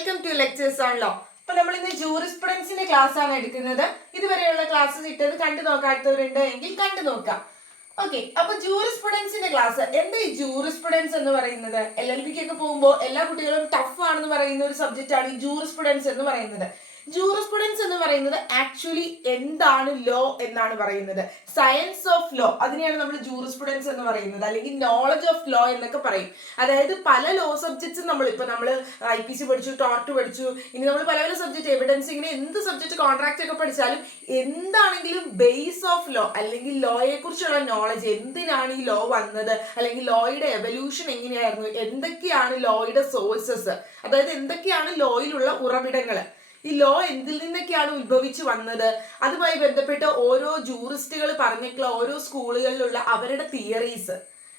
Welcome to lectures on law. അപ്പൊ നമ്മൾ ഇന്ന് ജൂറിസ്പ്രുഡൻസിന്റെ ക്ലാസ് ആണ് എടുക്കുന്നത്. ഇതുവരെയുള്ള ക്ലാസ്സസ് ഇട്ടത് കണ്ടു നോക്കാത്തവരുണ്ട് എങ്കിൽ കണ്ടു നോക്കാം. ഓക്കെ, അപ്പൊ ജൂറിസ്പ്രുഡൻസിന്റെ ക്ലാസ് എന്താ? ഈ ജൂറിസ്പ്രുഡൻസ് എന്ന് പറയുന്നത് LLB ഒക്കെ പോകുമ്പോൾ എല്ലാ കുട്ടികളും ടഫ് ആണെന്ന് പറയുന്ന ഒരു സബ്ജക്റ്റ് ആണ് ഈ ജൂറിസ്പ്രുഡൻസ് എന്ന് പറയുന്നത്. ജൂറിസ്പ്രുഡൻസ് എന്ന് പറയുന്നത് ആക്ച്വലി എന്താണ് ലോ എന്നാണ് പറയുന്നത്. സയൻസ് ഓഫ് ലോ, അതിനെയാണ് നമ്മൾ ജൂറിസ്പ്രുഡൻസ് എന്ന് പറയുന്നത്, അല്ലെങ്കിൽ നോളജ് ഓഫ് ലോ എന്നൊക്കെ പറയും. അതായത് പല ലോ സബ്ജക്ട്സും നമ്മൾ IPC പഠിച്ചു, ടോർട്ട് പഠിച്ചു, ഇനി നമ്മൾ പല പല സബ്ജക്ട് എവിഡൻസ്, ഇങ്ങനെ എന്ത് സബ്ജക്ട് കോൺട്രാക്ട് ഒക്കെ പഠിച്ചാലും എന്താണെങ്കിലും ബേസ് ഓഫ് ലോ അല്ലെങ്കിൽ ലോയെ കുറിച്ചുള്ള നോളജ്, എന്തിനാണ് ഈ ലോ വന്നത്, അല്ലെങ്കിൽ ലോയുടെ എവല്യൂഷൻ എങ്ങനെയായിരുന്നു, എന്തൊക്കെയാണ് ലോയുടെ സോഴ്സസ്, അതായത് എന്തൊക്കെയാണ് ലോയിലുള്ള ഉറവിടങ്ങൾ, ഈ ലോ എന്തിൽ നിന്നൊക്കെയാണ് ഉത്ഭവിച്ചു വന്നത്, അതുമായി ബന്ധപ്പെട്ട് ഓരോ ജൂറിസ്റ്റുകൾ പറഞ്ഞിട്ടുള്ള ഓരോ സ്കൂളുകളിലുള്ള അവരുടെ തിയറീസ്,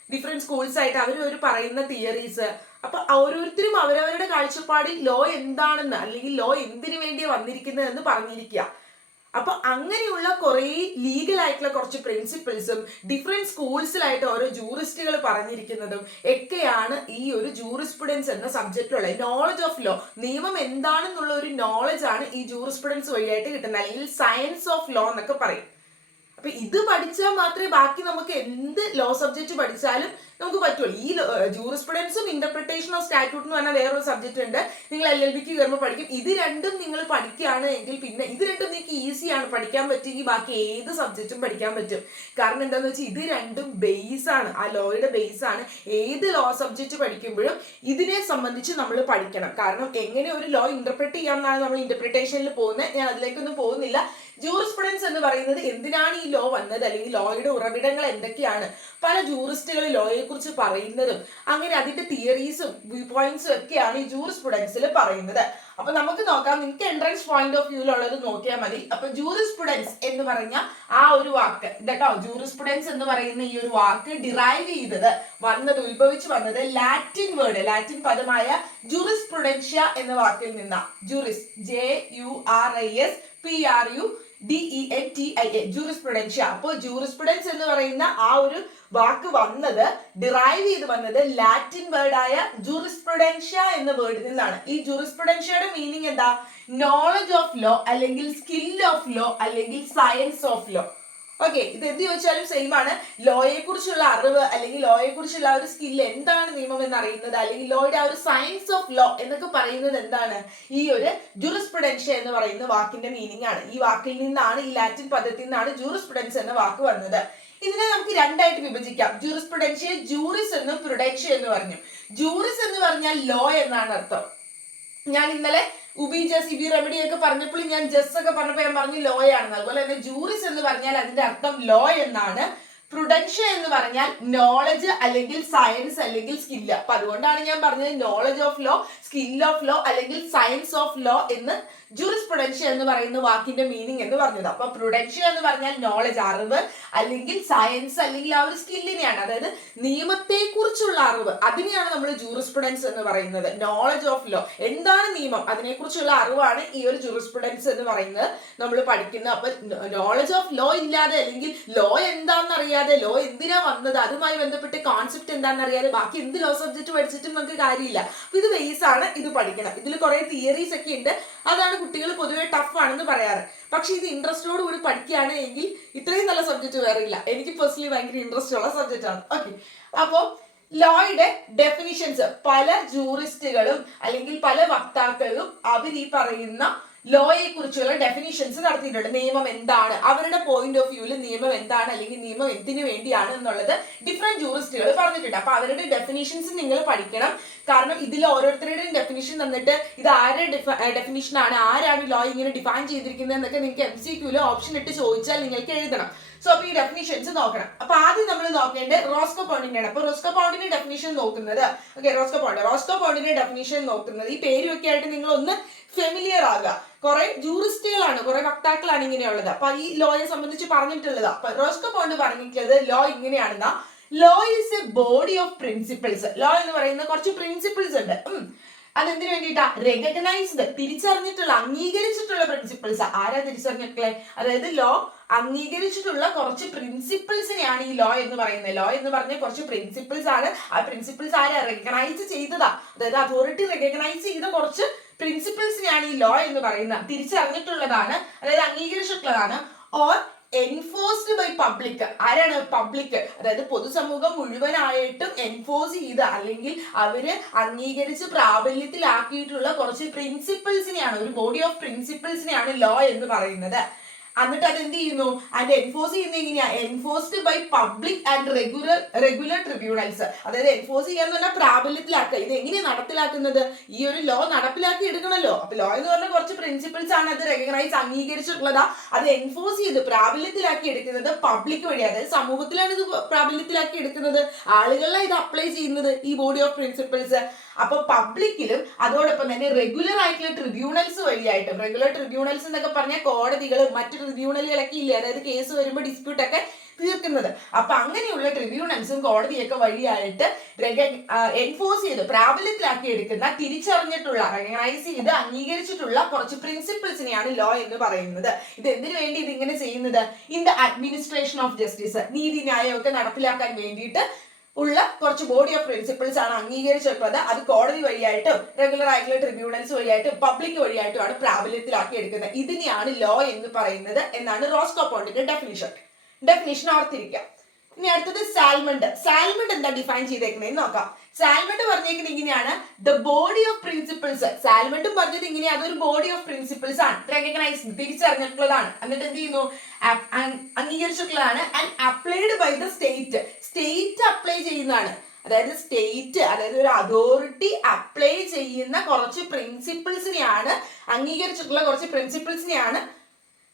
ഡിഫറെന്റ് സ്കൂൾസ് ആയിട്ട് അവർ പറയുന്ന തിയറീസ്. അപ്പൊ ഓരോരുത്തരും അവരവരുടെ കാഴ്ചപ്പാടിൽ ലോ എന്താണെന്ന് അല്ലെങ്കിൽ ലോ എന്തിനു വേണ്ടിയാണ് വന്നിരിക്കുന്നത് എന്ന് പറഞ്ഞിരിക്കുക. അപ്പൊ അങ്ങനെയുള്ള കുറെ ലീഗൽ ആയിട്ടുള്ള കുറച്ച് പ്രിൻസിപ്പിൾസും ഡിഫറെന്റ് സ്കൂൾസിലായിട്ട് ഓരോ ജൂറിസ്റ്റുകൾ പറഞ്ഞിരിക്കുന്നതും ഒക്കെയാണ് ഈ ഒരു ജൂറിസ്പ്രുഡൻസ് എന്ന സബ്ജക്റ്റിലുള്ള നോളജ് ഓഫ് ലോ. നിയമം എന്താണെന്നുള്ള ഒരു നോളജ് ആണ് ഈ ജൂറിസ്പ്രുഡൻസ് വഴിയായിട്ട് കിട്ടുന്നത്, അല്ലെങ്കിൽ സയൻസ് ഓഫ് ലോ എന്നൊക്കെ പറയും. അപ്പൊ ഇത് പഠിച്ചാൽ മാത്രമേ ബാക്കി നമുക്ക് എന്ത് ലോ സബ്ജക്ട് പഠിച്ചാലും നമുക്ക് പറ്റുള്ളൂ. ഈ ജൂറിസ്പ്രുഡൻസും ഇന്റർപ്രിട്ടേഷൻ ഓഫ് സ്റ്റാറ്റ്യൂട്ട് എന്ന് പറഞ്ഞാൽ വേറൊരു സബ്ജക്ട് ഉണ്ട്, നിങ്ങൾ LLBക്ക് കയറുമ്പോൾ പഠിക്കും. ഇത് രണ്ടും നിങ്ങൾ പഠിക്കുകയാണ് എങ്കിൽ പിന്നെ ഇത് രണ്ടും നിങ്ങൾക്ക് ഈസിയാണ്, പഠിക്കാൻ പറ്റുമെങ്കിൽ ബാക്കി ഏത് സബ്ജക്റ്റും പഠിക്കാൻ പറ്റും. കാരണം എന്താന്ന് വെച്ചാൽ ഇത് രണ്ടും ബേസ് ആണ്, ആ ലോയുടെ ബേസ് ആണ്. ഏത് ലോ സബ്ജക്ട് പഠിക്കുമ്പോഴും ഇതിനെ സംബന്ധിച്ച് നമ്മൾ പഠിക്കണം. കാരണം എങ്ങനെ ഒരു ലോ ഇന്റർപ്രറ്റ് ചെയ്യാമെന്നാണ് നമ്മൾ ഇന്റർപ്രിട്ടേഷനിൽ പോകുന്നത്, ഞാൻ അതിലേക്കൊന്നും പോകുന്നില്ല. ജൂറിസ്പ്രുഡൻസ് എന്ന് പറയുന്നത് എന്തിനാണ് ഈ ലോ വന്നത്, അല്ലെങ്കിൽ ലോയുടെ ഉറവിടങ്ങൾ എന്തൊക്കെയാണ്, പല ജൂറിസ്റ്റുകൾ ലോയെ കുറിച്ച് പറയുന്നതും അങ്ങനെ അതിന്റെ തിയറീസും വ്യൂ പോയിന്റ്സും ഒക്കെയാണ് ഈ ജൂറിസ്പ്രുഡൻസിൽ പറയുന്നത്. അപ്പൊ നമുക്ക് നോക്കാം, നിങ്ങൾക്ക് എൻട്രൻസ് പോയിന്റ് ഓഫ് വ്യൂലുള്ളത് നോക്കിയാൽ മതി. അപ്പൊ ജൂറിസ്പ്രുഡൻസ് എന്ന് പറഞ്ഞ ആ ഒരു വാക്ക് കേട്ടോ, ജൂറിസ്പ്രുഡൻസ് എന്ന് പറയുന്ന ഈ ഒരു വാക്ക് ഡിറൈവ് ചെയ്തത് ഉത്ഭവിച്ചു വന്നത് ലാറ്റിൻ പദമായ ജൂറിസ്പ്രുഡൻഷ്യ എന്ന വാക്കിൽ നിന്നാ. ജൂറിസ്, JURISPRUDENTIA, ജൂറിസ്പ്രുഡൻഷ്യ. അപ്പോൾ ജൂറിസ്പ്രുഡൻസ് എന്ന് പറയുന്ന ആ ഒരു വാക്ക് ഡിറൈവ് ചെയ്ത് വന്നത് ലാറ്റിൻ വേർഡായ ജൂറിസ്പ്രുഡൻഷ്യ എന്ന വേർഡിൽ നിന്നാണ്. ഈ ജൂറിസ്പ്രുഡൻഷ്യയുടെ മീനിങ് എന്താ? നോളജ് ഓഫ് ലോ, അല്ലെങ്കിൽ സ്കിൽ ഓഫ് ലോ, അല്ലെങ്കിൽ സയൻസ് ഓഫ് ലോ. ഓക്കെ, ഇത് എന്ത് ചോദിച്ചാലും സെയിം ആണ്. ലോയെ കുറിച്ചുള്ള അറിവ്, അല്ലെങ്കിൽ ലോയെ കുറിച്ചുള്ള ഒരു സ്കില്ല്, എന്താണ് നിയമം എന്ന് അറിയുന്നത്, അല്ലെങ്കിൽ ലോയുടെ ആ ഒരു സയൻസ് ഓഫ് ലോ എന്നൊക്കെ പറയുന്നത് എന്താണ്? ഈ ഒരു ജൂറിസ്പ്രുഡൻഷ്യ എന്ന് പറയുന്ന വാക്കിന്റെ മീനിങ് ആണ്. ഈ വാക്കിൽ നിന്നാണ്, ഈ ലാറ്റിൻ പദത്തിൽ നിന്നാണ് ജൂറിസ്പ്രുഡൻസ് എന്ന വാക്ക് വന്നത്. ഇതിനെ നമുക്ക് രണ്ടായിട്ട് വിഭജിക്കാം. ജൂറിസ്പ്രുഡൻഷ്യയെ ജൂറിസ് എന്നും പ്രുഡൻഷ്യ എന്ന് പറഞ്ഞു. ജൂറിസ് എന്ന് പറഞ്ഞാൽ ലോ എന്നാണ് അർത്ഥം. ഞാൻ ഇന്നലെ UBI റെമഡി ഒക്കെ പറഞ്ഞപ്പോൾ ഞാൻ ജസ് ഒക്കെ പറഞ്ഞപ്പോൾ ഞാൻ പറഞ്ഞു ലോ ആണെന്ന്. അതുപോലെ തന്നെ ജൂറിസ് എന്ന് പറഞ്ഞാൽ അതിന്റെ അർത്ഥം ലോ എന്നാണ്. പ്രുഡൻഷ്യ എന്ന് പറഞ്ഞാൽ നോളജ്, അല്ലെങ്കിൽ സയൻസ്, അല്ലെങ്കിൽ സ്കില്ല്. അപ്പൊ അതുകൊണ്ടാണ് ഞാൻ പറഞ്ഞത് knowledge of law, skill of law, അല്ലെങ്കിൽ സയൻസ് ഓഫ് ലോ എന്ന് ജൂറിസ്പ്രുഡൻഷ്യ എന്ന് പറയുന്ന വാക്കിന്റെ മീനിങ് എന്ന് പറഞ്ഞത്. അപ്പൊ പ്രുഡൻഷ്യ എന്ന് പറഞ്ഞാൽ നോളജ്, അറിവ്, അല്ലെങ്കിൽ സയൻസ്, അല്ലെങ്കിൽ ആ ഒരു സ്കില്ലിനെയാണ്, അതായത് നിയമത്തെ കുറിച്ചുള്ള അറിവ്, അതിനെയാണ് നമ്മൾ ജൂറിസ്പ്രുഡൻസ് എന്ന് പറയുന്നത്. നോളജ് ഓഫ് ലോ, എന്താണ് നിയമം, അതിനെ കുറിച്ചുള്ള അറിവാണ് ഈ ഒരു ജൂറിസ്പ്രുഡൻസ് എന്ന് പറയുന്നത് നമ്മൾ പഠിക്കുന്നത്. അപ്പൊ നോളജ് ഓഫ് ലോ ഇല്ലാതെ, അല്ലെങ്കിൽ ലോ എന്താണെന്ന് അറിയാതെ, ലോ എന്തിനാ വന്നത്, അതുമായി ബന്ധപ്പെട്ട് കോൺസെപ്റ്റ് എന്താണെന്ന് അറിയാതെ ബാക്കി എന്ത് ലോ സബ്ജക്ട് പഠിച്ചിട്ടും നമുക്ക് കാര്യമില്ല. അപ്പൊ ഇത് ബേസ് ആണ്, ഇത് പഠിക്കണം. ഇതിൽ കുറെ തിയറീസ് ഒക്കെ ഉണ്ട്, അതാണ് കുട്ടികൾ പൊതുവെ ടഫ് ആണെന്ന് പറയാറ്. പക്ഷെ ഇത് ഇൻട്രസ്റ്റോട് കൂടി പഠിക്കുകയാണ് എങ്കിൽ ഇത്രയും നല്ല സബ്ജക്ട് വേറെ ഇല്ല. എനിക്ക് പേഴ്സണലി ഭയങ്കര ഇൻട്രസ്റ്റ് ഉള്ള സബ്ജക്റ്റ് ആണ്. ഓക്കെ, അപ്പോൾ ലോയുടെ ഡെഫിനിഷൻസ് പല ജൂറിസ്റ്റുകളും അല്ലെങ്കിൽ പല വക്താക്കളും അവർ ഈ പറയുന്ന ലോയെ കുറിച്ചുള്ള ഡെഫിനിഷൻസ് നടത്തിയിട്ടുണ്ട്. നിയമം എന്താണ്, അവരുടെ പോയിന്റ് ഓഫ് വ്യൂവിൽ നിയമം എന്താണ്, അല്ലെങ്കിൽ നിയമം എന്തിനു വേണ്ടിയാണ് എന്നുള്ളത് ഡിഫറെന്റ് ജൂറിസ്റ്റുകൾ പറഞ്ഞിട്ടുണ്ട്. അപ്പൊ അവരുടെ ഡെഫിനിഷൻസ് നിങ്ങൾ പഠിക്കണം. കാരണം ഇതിൽ ഓരോരുത്തരുടെയും ഡെഫിനിഷൻ തന്നിട്ട് ഇത് ആരുടെ ഡെഫിനിഷൻ ആണ്, ആരാണ് ലോ ഇങ്ങനെ ഡിഫൈൻ ചെയ്തിരിക്കുന്നത് എന്നൊക്കെ നിങ്ങൾക്ക് MCQല് ഓപ്ഷൻ ഇട്ട് ചോദിച്ചാൽ നിങ്ങൾക്ക് എഴുതണം. സോ അപ്പൊ ഈ ഡെഫിനിഷൻസ് നോക്കണം. അപ്പൊ ആദ്യം നമ്മൾ നോക്കേണ്ടത് റോസ്കോ പോണ്ടിന്റെ ആണ്. അപ്പൊ റോസ്കോ പോണ്ടിന്റെ ഡെഫിനിഷൻ നോക്കുന്നത്, റോസ്കോ പോണ്ടിന്റെ ഡെഫിനിഷൻ നോക്കുന്നത്, ഈ പേരൊക്കെ ആയിട്ട് നിങ്ങൾ ഒന്ന് ഫെമിലിയർ ആകുക. കുറെ ജൂറിസ്റ്റുകളാണ്, കുറെ വക്താക്കളാണ് ഇങ്ങനെയുള്ളത്. അപ്പൊ ഈ ലോയെ സംബന്ധിച്ച് പറഞ്ഞിട്ടുള്ളത്, അപ്പൊ റോസ്കോ പോണ്ട് പറഞ്ഞിട്ടുള്ളത് ലോ ഇങ്ങനെയാണെന്നാ. Law is a body of principles. Law എന്ന് പറയുന്ന കുറച്ച് പ്രിൻസിപ്പിൾസ് ഉണ്ട്. അതെന്തിനു വേണ്ടിയിട്ടാ? റെക്കഗ്നൈസ്ഡ്, തിരിച്ചറിഞ്ഞിട്ടുള്ള, അംഗീകരിച്ചിട്ടുള്ള പ്രിൻസിപ്പിൾസ്. ആരാ തിരിച്ചറിഞ്ഞിട്ടുള്ളത്? അതായത് ലോ അംഗീകരിച്ചിട്ടുള്ള കുറച്ച് പ്രിൻസിപ്പിൾസിനെയാണ് ഈ ലോ എന്ന് പറയുന്നത്. ലോ എന്ന് പറഞ്ഞ കുറച്ച് പ്രിൻസിപ്പിൾസ് ആണ്. ആ പ്രിൻസിപ്പിൾസ് ആരാ റെക്കഗ്നൈസ് ചെയ്തതാ, അതായത് അതോറിറ്റി റെക്കഗ്നൈസ് ചെയ്ത കുറച്ച് പ്രിൻസിപ്പിൾസിനെയാണ് ഈ ലോ എന്ന് പറയുന്നത്, തിരിച്ചറിഞ്ഞിട്ടുള്ളതാണ്, അതായത് അംഗീകരിച്ചിട്ടുള്ളതാണ്. ഓർ എൻഫോഴ്സ്ഡ് ബൈ പബ്ലിക്, ആരാണ് പബ്ലിക്, അതായത് പൊതുസമൂഹം മുഴുവനായിട്ടും എൻഫോഴ്സ് ചെയ്ത് അല്ലെങ്കിൽ അവര് അംഗീകരിച്ച് പ്രാബല്യത്തിലാക്കിയിട്ടുള്ള കുറച്ച് പ്രിൻസിപ്പിൾസിനെയാണ്, ഒരു ബോഡി ഓഫ് പ്രിൻസിപ്പിൾസിനെയാണ് ലോ എന്ന് പറയുന്നത്. എന്നിട്ട് അത് എന്ത് ചെയ്യുന്നു, അത് എൻഫോഴ്സ് ചെയ്യുന്നത് എങ്ങനെയാ, enforced by public and regular tribunals. അതായത് എൻഫോഴ്സ് ചെയ്യാന്ന് പറഞ്ഞാൽ പ്രാബല്യത്തിലാക്കുക. ഇത് എങ്ങനെയാണ് നടപ്പിലാക്കുന്നത്, ഈ ഒരു ലോ നടപ്പിലാക്കി എടുക്കണമല്ലോ. അപ്പൊ ലോ എന്ന് പറഞ്ഞാൽ കുറച്ച് പ്രിൻസിപ്പിൾസ് ആണ്, അത് റെക്കഗ്നൈസ് അംഗീകരിച്ചിട്ടുള്ളതാ. അത് എൻഫോഴ്സ് ചെയ്ത് പ്രാബല്യത്തിലാക്കി എടുക്കുന്നത് പബ്ലിക് വഴി, അതായത് സമൂഹത്തിലാണ് ഇത് പ്രാബല്യത്തിലാക്കി എടുക്കുന്നത്, ആളുകളിലാണ് ഇത് അപ്ലൈ ചെയ്യുന്നത്, ഈ ബോഡി ഓഫ് പ്രിൻസിപ്പിൾസ്. അപ്പൊ പബ്ലിക്കിലും അതോടൊപ്പം തന്നെ റെഗുലർ ആയിട്ടുള്ള ട്രിബ്യൂണൽസ് വഴിയായിട്ടും, റെഗുലർ ട്രിബ്യൂണൽസ് എന്നൊക്കെ പറഞ്ഞാൽ കോടതികളും മറ്റു ട്രിബ്യൂണലുകളൊക്കെ ഇല്ലേ, അതായത് കേസ് വരുമ്പോൾ ഡിസ്പ്യൂട്ട് ഒക്കെ തീർക്കുന്നത്. അപ്പൊ അങ്ങനെയുള്ള ട്രിബ്യൂണൽസും കോടതിയൊക്കെ വഴിയായിട്ട് എൻഫോഴ്സ് ചെയ്ത് പ്രാബല്യത്തിലാക്കി എടുക്കുന്ന, തിരിച്ചറിഞ്ഞിട്ടുള്ള, റെക്കഗ്നൈസ് ചെയ്ത് അംഗീകരിച്ചിട്ടുള്ള കുറച്ച് പ്രിൻസിപ്പിൾസിനെയാണ് ലോ എന്ന് പറയുന്നത്. ഇത് എന്തിനു വേണ്ടി ഇതിങ്ങനെ ചെയ്യുന്നത്, in the administration of justice, നീതിന്യായമൊക്കെ നടപ്പിലാക്കാൻ വേണ്ടിയിട്ട് ഉള്ള കുറച്ച് ബോഡി ഓഫ് പ്രിൻസിപ്പിൾസ് ആണ് അംഗീകരിച്ചിട്ടുള്ളത്. അത് കോടതി വഴിയായിട്ടും റെഗുലർ ആയിട്ടുള്ള ട്രിബ്യൂണൽസ് വഴിയായിട്ടും പബ്ലിക് വഴിയായിട്ടുമാണ് പ്രാബല്യത്തിലാക്കി എടുക്കുന്നത്. ഇതിനെയാണ് ലോ എന്ന് പറയുന്നത് എന്നാണ് റോസ്കോ പോണ്ടിന്റെ ഡെഫിനിഷൻ ഓർത്തിരിക്കുക. ഇനി അടുത്തത് സാൽമണ്ട്. സാൽമണ്ട് എന്താ ഡിഫൈൻ ചെയ്തേക്കുന്നതെന്ന് നോക്കാം. സാൽമണ്ട് പറഞ്ഞേക്കുന്നത് ഇങ്ങനെയാണ്, ദ ബോഡി ഓഫ് പ്രിൻസിപ്പിൾസ്. സാൽമണ്ടും പറഞ്ഞത് ഇങ്ങനെയാണ്, അതൊരു ബോഡി ഓഫ് പ്രിൻസിപ്പിൾസ് ആണ്, റെക്കഗ്നൈസ്ഡ്, തിരിച്ചറിഞ്ഞിട്ടുള്ളതാണ്. എന്നിട്ട് എന്ത് ചെയ്യുന്നു, അംഗീകരിച്ചിട്ടുള്ളതാണ്. And applied by the state. State apply ചെയ്യുന്നതാണ്, അതായത് സ്റ്റേറ്റ്, അതായത് ഒരു അതോറിറ്റി അപ്ലൈ ചെയ്യുന്ന കുറച്ച് പ്രിൻസിപ്പിൾസിനെയാണ്, അംഗീകരിച്ചിട്ടുള്ള കുറച്ച് പ്രിൻസിപ്പിൾസിനെയാണ്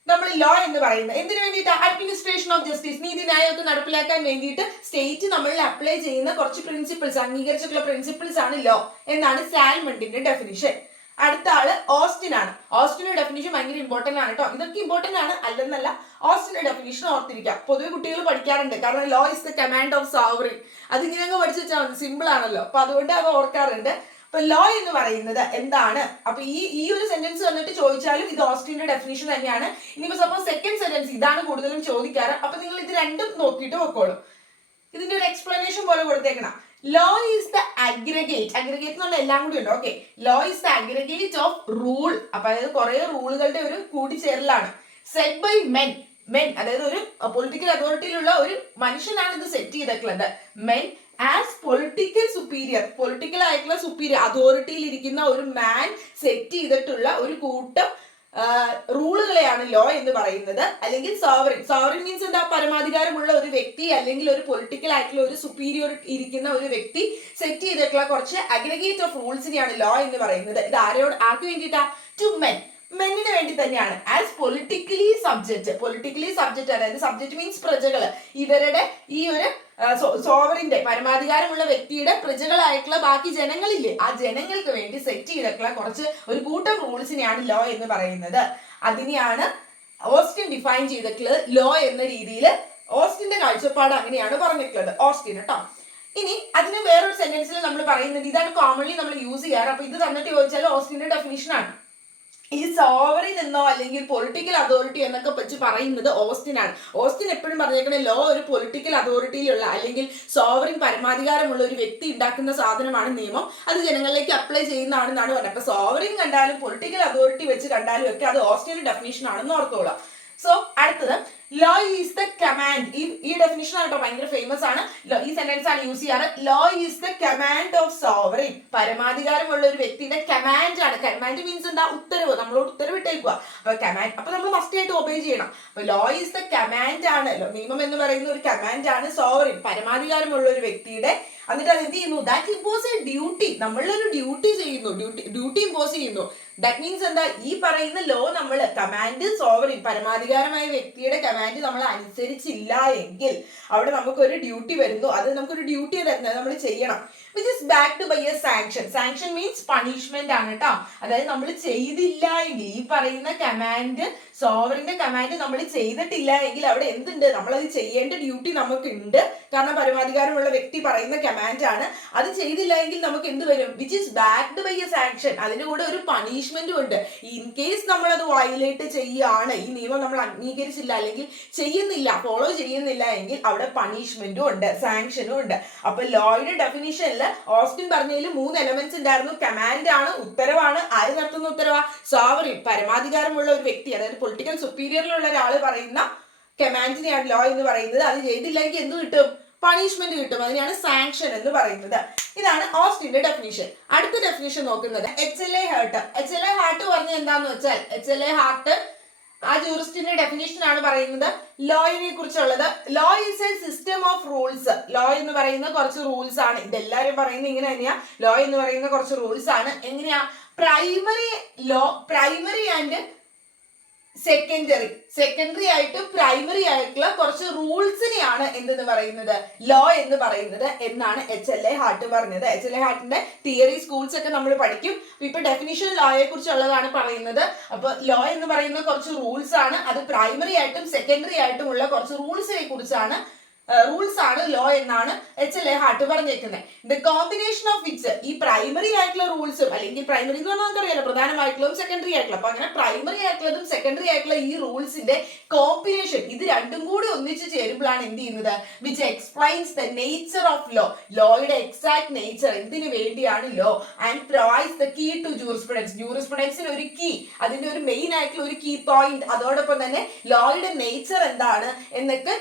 നമ്മൾ ലോ എന്ന് പറയുന്നത്. എന്തിനു വേണ്ടിയിട്ട്, അഡ്മിനിസ്ട്രേഷൻ ഓഫ് ജസ്റ്റിസ്, നീതിന്യായമൊക്കെ നടപ്പിലാക്കാൻ വേണ്ടിയിട്ട് സ്റ്റേറ്റ് നമ്മളിൽ അപ്ലൈ ചെയ്യുന്ന കുറച്ച് പ്രിൻസിപ്പിൾസ്, അംഗീകരിച്ചിട്ടുള്ള പ്രിൻസിപ്പിൾസ് ആണ് ലോ എന്നാണ് സാൽമണ്ടിന്റെ ഡെഫിനിഷൻ. അടുത്ത ആള് ഓസ്റ്റിൻ ആണ്. ഓസ്റ്റിന്റെ ഡെഫിനിഷൻ ഭയങ്കര ഇമ്പോർട്ടന്റ് ആണ് കേട്ടോ. ഇതൊക്കെ ഇമ്പോർട്ടന്റ് ആണ് അല്ലെന്നല്ല, ഓസ്റ്റിന്റെ ഡെഫിനിഷൻ ഓർത്തിരിക്കാം. പൊതുവെ കുട്ടികൾ പഠിക്കാറുണ്ട്, കാരണം law is the command of sovereign. അതിങ്ങനെ അങ്ങ് പഠിച്ചു വെച്ചാൽ മതി, സിമ്പിൾ ആണല്ലോ. അപ്പൊ അതുകൊണ്ട് അത് ഓർക്കാറുണ്ട്. അപ്പൊ ലോ എന്ന് പറയുന്നത് എന്താണ്, അപ്പൊ ഈ ഒരു സെന്റൻസ് വന്നിട്ട് ചോദിച്ചാലും ഇത് ഓസ്റ്റിന്റെ ഡെഫിനിഷൻ തന്നെയാണ്. ഇനിയിപ്പോ സപ്പോസ് സെക്കൻഡ് സെന്റൻസ് ഇതാണ് കൂടുതലും ചോദിക്കാറ്, അപ്പൊ നിങ്ങൾ ഇത് രണ്ടും നോക്കിയിട്ട് വെക്കോളൂ. ഇതിന്റെ ഒരു എക്സ്പ്ലനേഷൻ പോലെ കൊടുത്തേക്കണം. ലോ ഈസ് ദ അഗ്രിഗേറ്റ് എന്ന് പറഞ്ഞാൽ എല്ലാം കൂടി ഉണ്ട്. Okay, law is the aggregate of rule. അപ്പൊ അതായത് കുറെ റൂളുകളുടെ ഒരു കൂടിച്ചേരലാണ്. സെറ്റ് ബൈ മെൻ, അതായത് ഒരു പൊളിറ്റിക്കൽ അതോറിറ്റിയിലുള്ള ഒരു മനുഷ്യനാണ് ഇത് സെറ്റ് ചെയ്തിട്ടുള്ളത്. Men as political superior, political ആയിട്ടുള്ള സുപ്പീരിയർ, അതോറിറ്റിയിൽ ഇരിക്കുന്ന ഒരു മാൻ സെറ്റ് ചെയ്തിട്ടുള്ള ഒരു കൂട്ടം റൂളുകളെയാണ് ലോ എന്ന് പറയുന്നത്. അല്ലെങ്കിൽ സോവറിൻ മീൻസ് എന്താ, പരമാധികാരമുള്ള ഒരു വ്യക്തി അല്ലെങ്കിൽ ഒരു പൊളിറ്റിക്കൽ ആയിട്ടുള്ള ഒരു സുപ്പീരിയർ ഇരിക്കുന്ന ഒരു വ്യക്തി സെറ്റ് ചെയ്തിട്ടുള്ള കുറച്ച് അഗ്രിഗേറ്റ് ഓഫ് റൂൾസിനെയാണ് ലോ എന്ന് പറയുന്നത്. ഇത് ആർക്ക് വേണ്ടിയിട്ടാ, ടു മെന്നിന് വേണ്ടി തന്നെയാണ്. ആസ് പൊളിറ്റിക്കലി സബ്ജക്റ്റ്, അതായത് സബ്ജക്റ്റ് മീൻസ് പ്രജകള്, ഇവരുടെ ഈ ഒരു സോവറിന്റെ പരമാധികാരമുള്ള വ്യക്തിയുടെ പ്രജകളായിട്ടുള്ള ബാക്കി ജനങ്ങളില്ലേ, ആ ജനങ്ങൾക്ക് വേണ്ടി സെറ്റ് ചെയ്തിട്ടുള്ള കുറച്ച് ഒരു കൂട്ടം റൂൾസിനെയാണ് ലോ എന്ന് പറയുന്നത്. അതിനെയാണ് ഓസ്റ്റിൻ ഡിഫൈൻ ചെയ്തിട്ടുള്ളത് ലോ എന്ന രീതിയിൽ. ഓസ്റ്റിന്റെ കാഴ്ചപ്പാട് അങ്ങനെയാണ് പറഞ്ഞിട്ടുള്ളത്, ഓസ്റ്റിൻ കേട്ടോ. ഇനി അതിന് വേറൊരു സെന്റൻസിൽ നമ്മൾ പറയുന്നത്, ഇതാണ് കോമൺലി നമ്മൾ യൂസ് ചെയ്യാറ്. അപ്പൊ ഇത് തന്നിട്ട് ചോദിച്ചാൽ ഓസ്റ്റിന്റെ ഡെഫിനിഷൻ ആണ്. ഈ സോവറിൻ എന്നോ അല്ലെങ്കിൽ പൊളിറ്റിക്കൽ അതോറിറ്റി എന്നൊക്കെ വെച്ച് പറയുന്നത് ഓസ്റ്റിൻ ആണ്. ഓസ്റ്റിൻ എപ്പോഴും പറഞ്ഞേക്കണേ, ലോ ഒരു പൊളിറ്റിക്കൽ അതോറിറ്റിയിലുള്ള അല്ലെങ്കിൽ സോവറിൻ പരമാധികാരമുള്ള ഒരു വ്യക്തി ഉണ്ടാക്കുന്ന സാധനമാണ് നിയമം, അത് ജനങ്ങളിലേക്ക് അപ്ലൈ ചെയ്യുന്നതാണെന്നാണ് പറഞ്ഞത്. അപ്പൊ സോവറിൻ കണ്ടാലും പൊളിറ്റിക്കൽ അതോറിറ്റി വെച്ച് കണ്ടാലും ഒക്കെ അത് ഓസ്റ്റിന്റെ ഡെഫിനിഷൻ ആണെന്ന് ഓർത്തോളാം. സോ അടുത്തത്, ലോ ഈസ് ദ കമാൻഡ്. ഈ ഡെഫിനിഷൻ ആട്ടോ ഭയങ്കര ഫേമസ് ആണ്. ഈ സെന്റൻസ് ആണ് യൂസ് ചെയ്യാറ്. Law is the command of sovereign, പരമാധികാരമുള്ള ഒരു വ്യക്തിയുടെ കമാൻഡ് ആണ്. കമാൻഡ് മീൻസ് എന്താ, ഉത്തരവ്, നമ്മളോട് ഉത്തരവിട്ടേക്കുക. അപ്പൊ കമാൻഡ്, അപ്പൊ നമ്മൾ മസ്റ്റ് ആയിട്ട് ഒബേ ചെയ്യണം. അപ്പൊ ലോ ഈസ് ദ കമാൻഡ് ആണ്, നിയമം എന്ന് പറയുന്ന ഒരു കമാൻഡ് ആണ് സോവറിൻ, പരമാധികാരമുള്ള ഒരു വ്യക്തിയുടെ. എന്നിട്ട് അത് എന്ത് ചെയ്യുന്നു, ദാറ്റ് ഇമ്പോസ് എ ഡ്യൂട്ടി, നമ്മളൊരു ഡ്യൂട്ടി ചെയ്യുന്നു, ഡ്യൂട്ടി ഇമ്പോസ് ചെയ്യുന്നു. ദാറ്റ് മീൻസ് എന്താ, ഈ പറയുന്ന ലോ നമ്മൾ കമാൻഡ് സോവറിൻ, പരമാധികാരമായ വ്യക്തിയുടെ കമാൻഡ് നമ്മൾ അനുസരിച്ചില്ല എങ്കിൽ അവിടെ നമുക്കൊരു ഡ്യൂട്ടി വരുന്നു. അത് നമുക്കൊരു ഡ്യൂട്ടി തരുന്നത് നമ്മൾ ചെയ്യണം. Which is backed by a sanction. Sanction means punishment ആണ് കേട്ടോ. അതായത് നമ്മൾ ചെയ്തില്ല എങ്കിൽ, ഈ പറയുന്ന കമാൻഡ്, സോവറിന്റെ കമാൻഡ് നമ്മൾ ചെയ്തിട്ടില്ല എങ്കിൽ അവിടെ എന്തുണ്ട്, നമ്മളത് ചെയ്യേണ്ട ഡ്യൂട്ടി നമുക്കുണ്ട്. കാരണം പരമാധികാരമുള്ള വ്യക്തി പറയുന്ന കമാൻഡ് ആണ്. അത് ചെയ്തില്ല എങ്കിൽ നമുക്ക് എന്ത് വരും, which is backed by a sanction. അതിന്റെ കൂടെ ഒരു പണിഷ്മെന്റും ഉണ്ട്. ഇൻ കേസ് നമ്മളത് വയലേറ്റ് ചെയ്യുകയാണ്, ഈ നിയമം നമ്മൾ അംഗീകരിച്ചില്ല അല്ലെങ്കിൽ ചെയ്യുന്നില്ല, ഫോളോ ചെയ്യുന്നില്ല എങ്കിൽ അവിടെ പണിഷ്മെന്റും ഉണ്ട്, സാങ്ഷനും ഉണ്ട്. അപ്പൊ ലോയുടെ ഡെഫിനിഷനിൽ ഓസ്റ്റിൻ പറഞ്ഞതിൽ 3 എലമെന്റ്സ് ഉണ്ടായിരുന്നു. കമാൻഡ് ആണ്, ഉത്തരവാണ്. ആര് നടത്തുന്ന ഉത്തരവാ? സോവറിൻ, പരമാധികാരമുള്ള ഒരു വ്യക്തി, അതായത് പൊളിറ്റിക്കൽ സുപ്പീരിയറിലുള്ള ഒരാൾ പറയുന്ന കമാൻഡിനെയാണ് ലോ എന്ന് പറയുന്നത്. അത് ചെയ്തില്ലെങ്കിൽ എന്ത് കിട്ടും? പണിഷ്മെന്റ് കിട്ടും. അതിനെയാണ് സാങ്ഷൻ എന്ന് പറയുന്നത്. ഇതാണ് ഓസ്റ്റിന്റെ ഡെഫിനിഷൻ. അടുത്ത ഡെഫിനിഷൻ നോക്കുന്നത് HLA ഹാർട്ട്. HLA ഹാർട്ട് പറഞ്ഞത് എന്താന്ന് വെച്ചാൽ, HLA ഹാർട്ട് ആ ജൂറിസ്റ്റിന്റെ ഡെഫിനിഷൻ ആണ് പറയുന്നത് ലോയിനെ കുറിച്ചുള്ളത്. Law is a system of rules. ലോ എന്ന് പറയുന്ന കുറച്ച് റൂൾസ് ആണ്. ഇതെല്ലാവരും പറയുന്നത് ഇങ്ങനെ തന്നെയാ. ലോ എന്ന് പറയുന്ന കുറച്ച് റൂൾസ് ആണ്. എങ്ങനെയാ? Primary law, primary and secondary ആയിട്ട് പ്രൈമറി ആയിട്ടുള്ള കുറച്ച് റൂൾസിനെയാണ് എന്തെന്ന് പറയുന്നത്? ലോ എന്ന് പറയുന്നത് എന്നാണ് HLA ഹാർട്ട് പറഞ്ഞത്. HLA ഹാർട്ടിന്റെ തിയറി സ്കൂൾസ് ഒക്കെ നമ്മൾ പഠിക്കും. ഇപ്പൊ ഡെഫിനിഷൻ ലോയെ കുറിച്ചുള്ളതാണ് പറയുന്നത്. അപ്പൊ ലോ എന്ന് പറയുന്ന കുറച്ച് റൂൾസ് ആണ്. അത് പ്രൈമറി ആയിട്ടും സെക്കൻഡറി ആയിട്ടും ഉള്ള കുറച്ച് റൂൾസിനെ കുറിച്ചാണ് റൂൾസ് ആണ് ലോ എന്നാണ് HLA ഹാർട്ട് പറഞ്ഞേക്കുന്നത്. ദ കോമ്പിനേഷൻ ഓഫ് വിച്ച്, ഈ പ്രൈമറി ആയിട്ടുള്ള റൂൾസും, അല്ലെങ്കിൽ പ്രൈമറി എന്ന് പറഞ്ഞാൽ നമുക്കറിയാലോ പ്രധാനമായിട്ടുള്ളതും സെക്കൻഡറി ആയിട്ടുള്ള, അപ്പൊ അങ്ങനെ പ്രൈമറി ആയിട്ടുള്ളതും സെക്കൻഡറി ആയിട്ടുള്ള ഈ റൂൾസിന്റെ കോമ്പിനേഷൻ, ഇത് രണ്ടും കൂടി ഒന്നിച്ച് ചേരുമ്പോഴാണ് എന്ത് ചെയ്യുന്നത്? Which explains the nature of law, ലോയുടെ എക്സാക്ട് നേച്ചർ, എന്തിനു വേണ്ടിയാണ് law, and provides the key to jurisprudence. ജൂറിസ്പ്രുഡൻസിന് ഒരു കീ, അതിന്റെ ഒരു മെയിൻ ആയിട്ടുള്ള ഒരു കീ പോയിന്റ്, അതോടൊപ്പം തന്നെ ലോയുടെ നേച്ചർ എന്താണ് എന്നൊക്കെ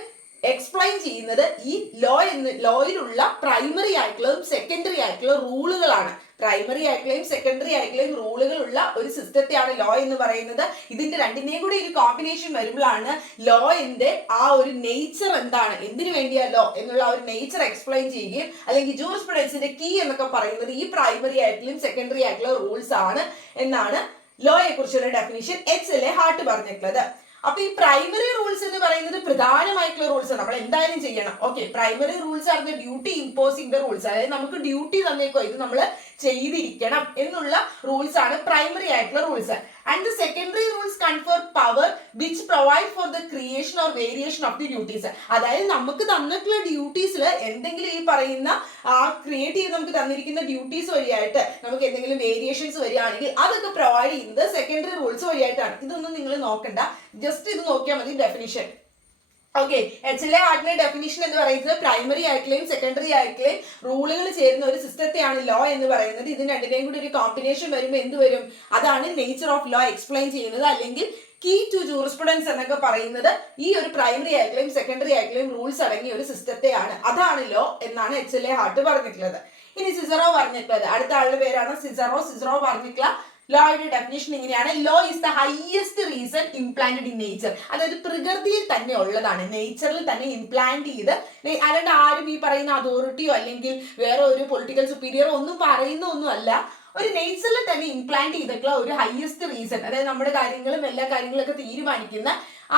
എക്സ്പ്ലെയിൻ ചെയ്യുന്നത് ഈ ലോയിലുള്ള പ്രൈമറി ആയിട്ടുള്ളതും സെക്കൻഡറി ആയിട്ടുള്ള റൂളുകളാണ്. പ്രൈമറി ആയിട്ടുള്ളതും സെക്കൻഡറി ആയിട്ടുള്ളതും റൂളുകളുള്ള ഒരു സിസ്റ്റത്തെയാണ് ലോ എന്ന് പറയുന്നത്. ഇതിന്റെ രണ്ടിന്റെയും കൂടി ഒരു കോമ്പിനേഷൻ വരുമ്പോഴാണ് ലോയിന്റെ ആ ഒരു നേച്ചർ എന്താണ്, എന്തിനു വേണ്ടിയാ ലോ എന്നുള്ള ഒരു നേച്ചർ എക്സ്പ്ലെയിൻ ചെയ്യുകയും, അല്ലെങ്കിൽ ജൂറിസ്പ്രുഡൻസിന്റെ കീ എന്നൊക്കെ പറയുന്നത് ഈ പ്രൈമറി ആയിട്ടുള്ള സെക്കൻഡറി ആയിട്ടുള്ള റൂൾസ് ആണ് എന്നാണ് ലോയെ കുറിച്ചുള്ള ഡെഫിനിഷൻ HLA ഹാർട്ട് പറഞ്ഞിട്ടുള്ളത്. അപ്പൊ ഈ പ്രൈമറി റൂൾസ് എന്ന് പറയുന്നത് പ്രധാനമായിട്ടുള്ള റൂൾസ് നമ്മൾ എന്തായാലും ചെയ്യണം. ഓക്കെ, പ്രൈമറി റൂൾസ് ആണ് ഡ്യൂട്ടി ഇമ്പോസിംഗ് ദ റൂൾസ്, അതായത് നമുക്ക് ഡ്യൂട്ടി തന്നേക്കോ ഇത് നമ്മൾ ചെയ്തിരിക്കണം എന്നുള്ള റൂൾസ് ആണ് പ്രൈമറി ആയിട്ടുള്ള rules. And the secondary rules confer power which provide for the creation or variation of the duties. അതായത് നമുക്ക് തന്നിട്ടുള്ള ഡ്യൂട്ടീസിൽ എന്തെങ്കിലും ഈ പറയുന്ന ക്രിയേറ്റ് ചെയ്ത് നമുക്ക് തന്നിരിക്കുന്ന ഡ്യൂട്ടീസ് വഴിയായിട്ട് നമുക്ക് എന്തെങ്കിലും വേരിയേഷൻസ് വരികയാണെങ്കിൽ അതൊക്കെ പ്രൊവൈഡ് ചെയ്യുന്നത് സെക്കൻഡറി റൂൾസ് വഴിയായിട്ടാണ്. ഇതൊന്നും നിങ്ങൾ നോക്കണ്ട, ജസ്റ്റ് ഇത് നോക്കിയാൽ മതി ഡെഫിനിഷൻ. ഓക്കെ, HLA ഹാർട്ടിന്റെ ഡെഫിനിഷൻ എന്ന് പറയുന്നത് പ്രൈമറി ആയിട്ടുള്ളയും സെക്കൻഡറി ആയിട്ടുള്ളയും റൂളുകൾ ചേരുന്ന ഒരു സിസ്റ്റത്തെയാണ് ലോ എന്ന് പറയുന്നത്. ഇതിന് രണ്ടിന്റെയും കൂടി ഒരു കോമ്പിനേഷൻ വരുമ്പോൾ എന്ത് വരും? അതാണ് നേച്ചർ ഓഫ് ലോ എക്സ്പ്ലെയിൻ ചെയ്യുന്നത്, അല്ലെങ്കിൽ കീ ടു ജൂറിസ്പ്രുഡൻസ് എന്നൊക്കെ പറയുന്നത് ഈ ഒരു പ്രൈമറി ആയിട്ടുള്ളയും സെക്കൻഡറി ആയിട്ടുള്ളയും റൂൾസ് അടങ്ങിയ ഒരു സിസ്റ്റത്തെയാണ്. അതാണ് ലോ എന്നാണ് HLA ഹാർട്ട് പറഞ്ഞിട്ടുള്ളത്. ഇനി സിസറോ പറഞ്ഞിട്ടുള്ളത്, അടുത്ത ആളുടെ പേരാണ് സിസറോ പറഞ്ഞിട്ടുള്ള ലോയുടെ ഡെഫിനിഷൻ ഇങ്ങനെയാണ്: law is the highest reason implanted in nature. അതായത് പ്രകൃതിയിൽ തന്നെ ഉള്ളതാണ്, നേച്ചറിൽ തന്നെ ഇംപ്ലാന്റ് ചെയ്ത്, അല്ലാണ്ട് ആരും ഈ പറയുന്ന അതോറിറ്റിയോ അല്ലെങ്കിൽ വേറെ ഒരു പൊളിറ്റിക്കൽ സുപ്പീരിയറോ ഒന്നും പറയുന്ന ഒന്നും അല്ല, ഒരു നേച്ചറിൽ തന്നെ ഇംപ്ലാന്റ് ചെയ്തിട്ടുള്ള ഒരു ഹൈയസ്റ്റ് റീസൺ, അതായത് നമ്മുടെ കാര്യങ്ങളും എല്ലാ കാര്യങ്ങളൊക്കെ തീരുമാനിക്കുന്ന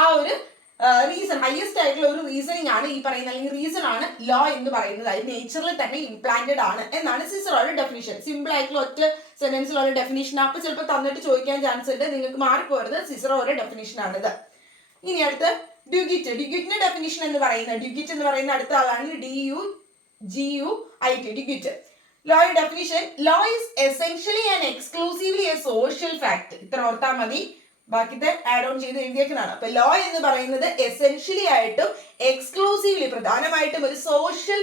ആ ഒരു റീസൺ, ഹൈയസ്റ്റ് ആയിട്ടുള്ള ഒരു റീസണിങ് ആണ് ഈ പറയുന്ന, അല്ലെങ്കിൽ റീസൺ ആണ് ലോ എന്ന് പറയുന്നത്. അത് നേച്ചറിൽ തന്നെ ഇംപ്ലാന്റഡ് ആണ് എന്നാണ് സിസറോയുടെ ഡെഫിനിഷൻ. സിമ്പിൾ ആയിട്ടുള്ള ഒറ്റ സെന്റൻസിലുള്ള ഡെഫിനിഷൻ. അപ്പൊ ചിലപ്പോൾ തന്നിട്ട് ചോദിക്കാൻ ചാൻസ് ഉണ്ട്, നിങ്ങൾക്ക് മാറിപ്പോരുത്. സിസറോയുടെ ഡെഫിനിഷൻ ആണിത്. ഇനി അടുത്ത് ഡ്യൂഗിറ്റിന്റെ ഡെഫിനിഷൻ എന്ന് പറയുന്ന അടുത്ത ആളാണ് DUGUIT, ഡ്യൂഗിറ്റ്. ലോയുടെ definition: law is essentially and exclusively a social fact. ഇത്ര ഓർത്താൽ മതി, ബാക്കിത്തെ ആഡ് ഓൺ ചെയ്ത് എഴുതിയേക്കുന്നതാണ്. അപ്പൊ ലോ എന്ന് പറയുന്നത് എസെൻഷ്യലി ആയിട്ടും എക്സ്ക്ലൂസീവ്ലി പ്രധാനമായിട്ടും ഒരു സോഷ്യൽ